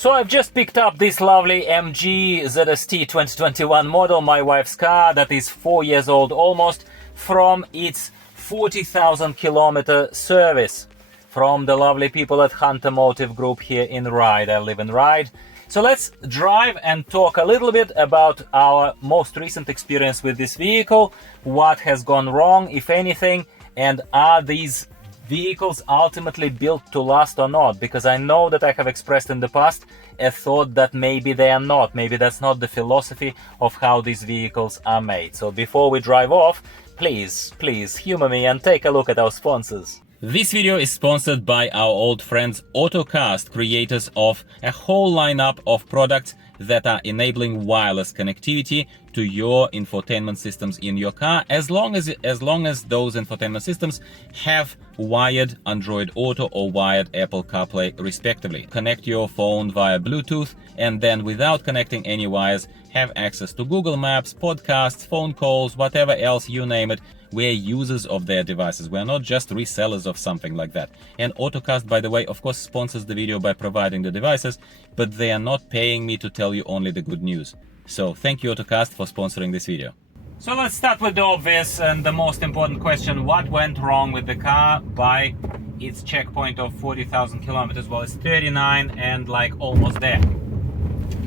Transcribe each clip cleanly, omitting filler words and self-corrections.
So I've just picked up this lovely MG ZST 2021 model, my wife's car that is 4 years old almost, from its 40,000 kilometer service from the lovely people at Automotive Group here in Ryde. I live in Ryde. So let's drive and talk a little bit about our most recent experience with this vehicle, what has gone wrong, if anything, and are these vehicles ultimately built to last or not? Because I know that I have expressed in the past a thought that maybe they are not. Maybe that's not the philosophy of how these vehicles are made. So before we drive off, please humor me and take a look at our sponsors. This video is sponsored by our old friends Ottocast, creators of a whole lineup of products that are enabling wireless connectivity to your infotainment systems in your car, as long as those infotainment systems have wired Android Auto or wired Apple Carplay respectively. Connect your phone via Bluetooth and then, without connecting any wires, have access to Google Maps, podcasts, phone calls, whatever else, you name it. We're users of their devices. We're not just resellers of something like that. And Ottocast, by the way, of course, sponsors the video by providing the devices, but they are not paying me to tell you only the good news. So thank you, Ottocast, for sponsoring this video. So let's start with the obvious and the most important question. What went wrong with the car by its checkpoint of 40,000 kilometers? Well, it's 39 and like almost there.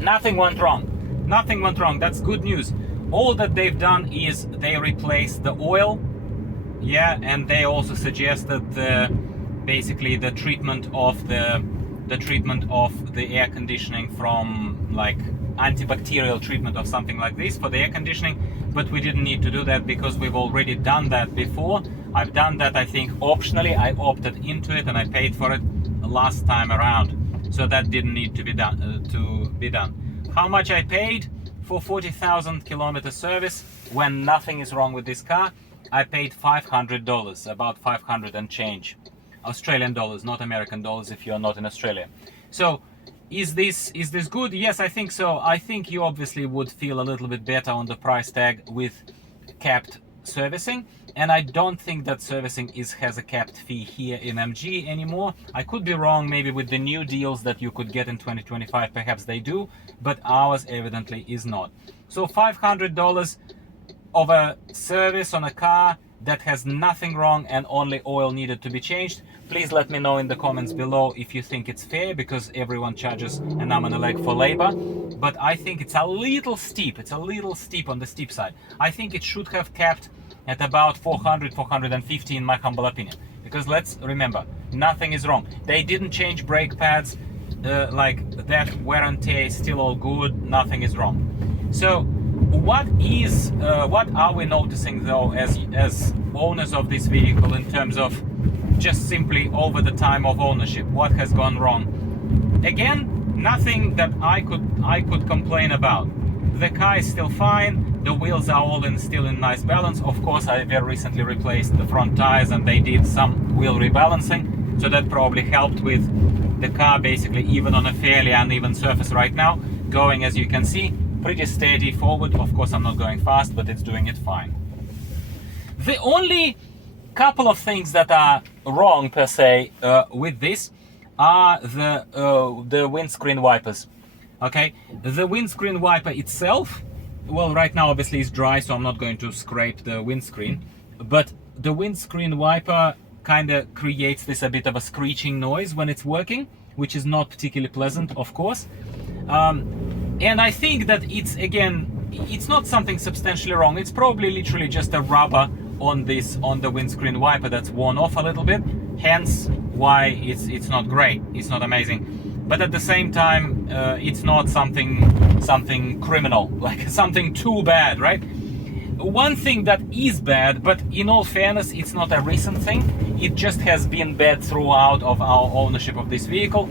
Nothing went wrong. Nothing went wrong. That's good news. All that they've done is they replaced the oil, and they also suggested basically the treatment of the air conditioning from like antibacterial treatment of something like this for the air conditioning. But we didn't need to do that because we've already done that before. I've done that, I think, optionally. I opted into it and I paid for it last time around, so that didn't need to be done. How much I paid for 40,000 kilometer service when nothing is wrong with this car? I paid $500, about 500 and change. Australian dollars, not American dollars if you're not in Australia. So is this good? Yes, I think so. I think you obviously would feel a little bit better on the price tag with capped servicing, and I don't think that servicing has a capped fee here in MG anymore. I could be wrong, maybe with the new deals that you could get in 2025, perhaps they do, but ours evidently is not. So $500 of a service on a car that has nothing wrong and only oil needed to be changed. Please let me know in the comments below if you think it's fair, because everyone charges an arm and a leg for labor. But I think it's a little steep. It's a little steep on the steep side. I think it should have capped at about 400, 450 in my humble opinion. Because let's remember, nothing is wrong. They didn't change brake pads, like that wear and tear is still all good, nothing is wrong. So what are we noticing though as owners of this vehicle in terms of just simply over the time of ownership? What has gone wrong? Again, nothing that I could complain about. The car is still fine, the wheels are all still in nice balance. Of course, I very recently replaced the front tires and they did some wheel rebalancing, so that probably helped with the car basically even on a fairly uneven surface right now, going, as you can see, pretty steady forward. Of course, I'm not going fast, but it's doing it fine. The only couple of things that are wrong per se with this are the windscreen wipers. Okay, the windscreen wiper itself, well, right now obviously it's dry, so I'm not going to scrape the windscreen, but the windscreen wiper kind of creates this a bit of a screeching noise when it's working, which is not particularly pleasant, of course. And I think that it's not something substantially wrong. It's probably literally just a rubber on the windscreen wiper that's worn off a little bit, hence why it's not great, it's not amazing. But at the same time, it's not something criminal, like something too bad, right? One thing that is bad, but in all fairness, it's not a recent thing, it just has been bad throughout of our ownership of this vehicle,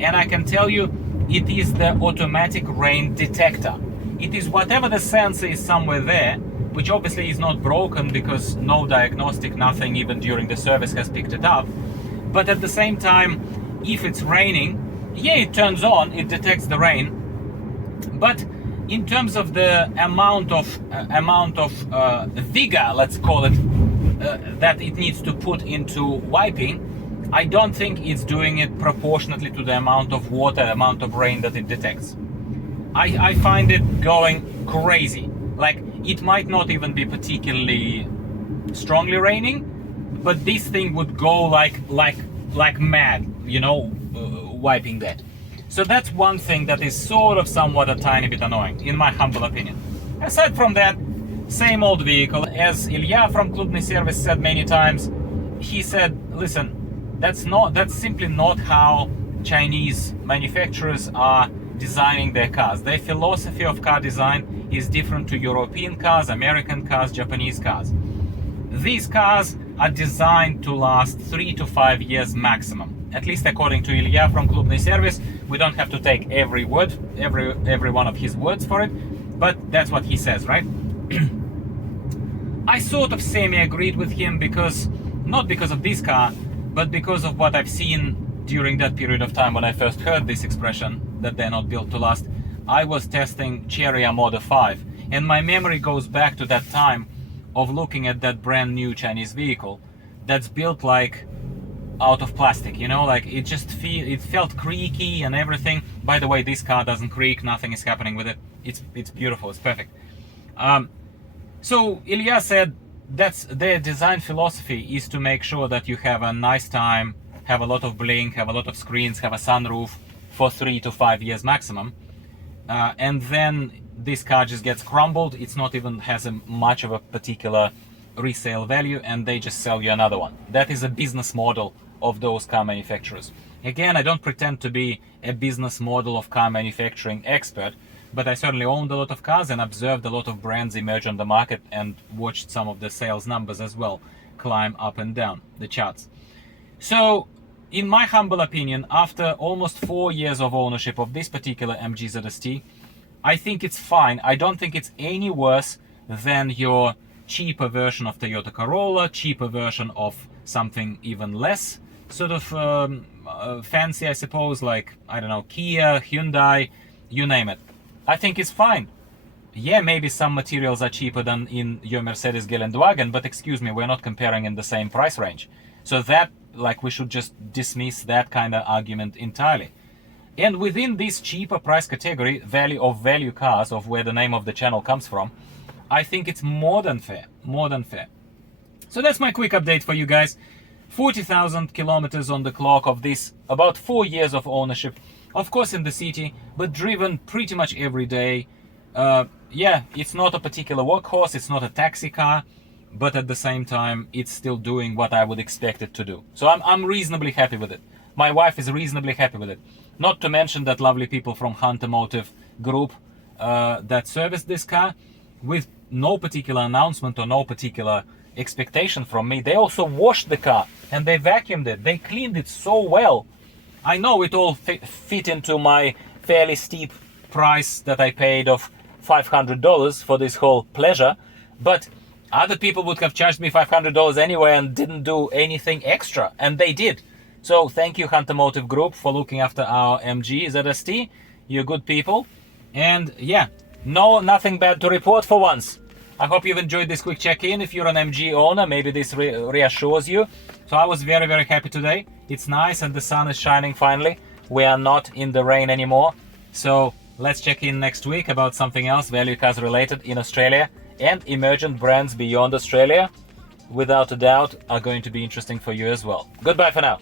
and I can tell you, it is the automatic rain detector. It is whatever the sensor is somewhere there, which obviously is not broken because no diagnostic, nothing even during the service has picked it up. But at the same time, if it's raining, yeah, it turns on, it detects the rain. But in terms of the amount of vigor, let's call it, that it needs to put into wiping, I don't think it's doing it proportionately to the amount of water, amount of rain that it detects. I find it going crazy. Like, it might not even be particularly strongly raining, but this thing would go like mad, you know, wiping that. So that's one thing that is sort of somewhat a tiny bit annoying, in my humble opinion. Aside from that, same old vehicle. As Ilya from Klubny Service said many times, he said, listen, that's simply not how Chinese manufacturers are designing their cars. Their philosophy of car design is different to European cars, American cars, Japanese cars. These cars are designed to last 3 to 5 years maximum. At least according to Ilya from Klubny Service. We don't have to take every word, every one of his words for it, but that's what he says, right? I sort of semi-agreed with him because, not because of this car, but because of what I've seen during that period of time when I first heard this expression, that they're not built to last. I was testing Chery Model 5, and my memory goes back to that time of looking at that brand new Chinese vehicle that's built like out of plastic, you know, like it felt creaky and everything. By the way, this car doesn't creak, nothing is happening with it. It's beautiful, it's perfect. So Ilya said that's their design philosophy, is to make sure that you have a nice time, have a lot of blink, have a lot of screens, have a sunroof for 3 to 5 years maximum. And then this car just gets crumbled. It's not even has much of a particular resale value, and they just sell you another one. That is a business model of those car manufacturers. Again, I don't pretend to be a business model of car manufacturing expert, but I certainly owned a lot of cars and observed a lot of brands emerge on the market and watched some of the sales numbers as well climb up and down the charts. So, in my humble opinion, after almost 4 years of ownership of this particular MG ZST, I think it's fine. I don't think it's any worse than your cheaper version of Toyota Corolla, cheaper version of something even less sort of fancy, I suppose, like, I don't know, Kia, Hyundai, you name it. I think it's fine. Yeah, maybe some materials are cheaper than in your Mercedes Geländewagen, but excuse me, we're not comparing in the same price range. So that, like, we should just dismiss that kind of argument entirely. And within this cheaper price category, value cars, of where the name of the channel comes from, I think it's more than fair, more than fair. So that's my quick update for you guys. 40,000 kilometers on the clock of this, about 4 years of ownership. Of course in the city, but driven pretty much every day. Yeah, it's not a particular workhorse, it's not a taxi car, but at the same time, it's still doing what I would expect it to do. So I'm reasonably happy with it. My wife is reasonably happy with it. Not to mention that lovely people from Automotive group that serviced this car with no particular announcement or no particular expectation from me. They also washed the car and they vacuumed it. They cleaned it so well. I know it all fit into my fairly steep price that I paid of $500 for this whole pleasure, but other people would have charged me $500 anyway and didn't do anything extra, and they did. So thank you, Automotive Group, for looking after our MG ZST. You're good people. And yeah, nothing bad to report for once. I hope you've enjoyed this quick check-in. If you're an MG owner, maybe this reassures you. So I was very, very happy today. It's nice and the sun is shining finally. We are not in the rain anymore. So let's check in next week about something else value cars related in Australia, and emergent brands beyond Australia, without a doubt, are going to be interesting for you as well. Goodbye for now.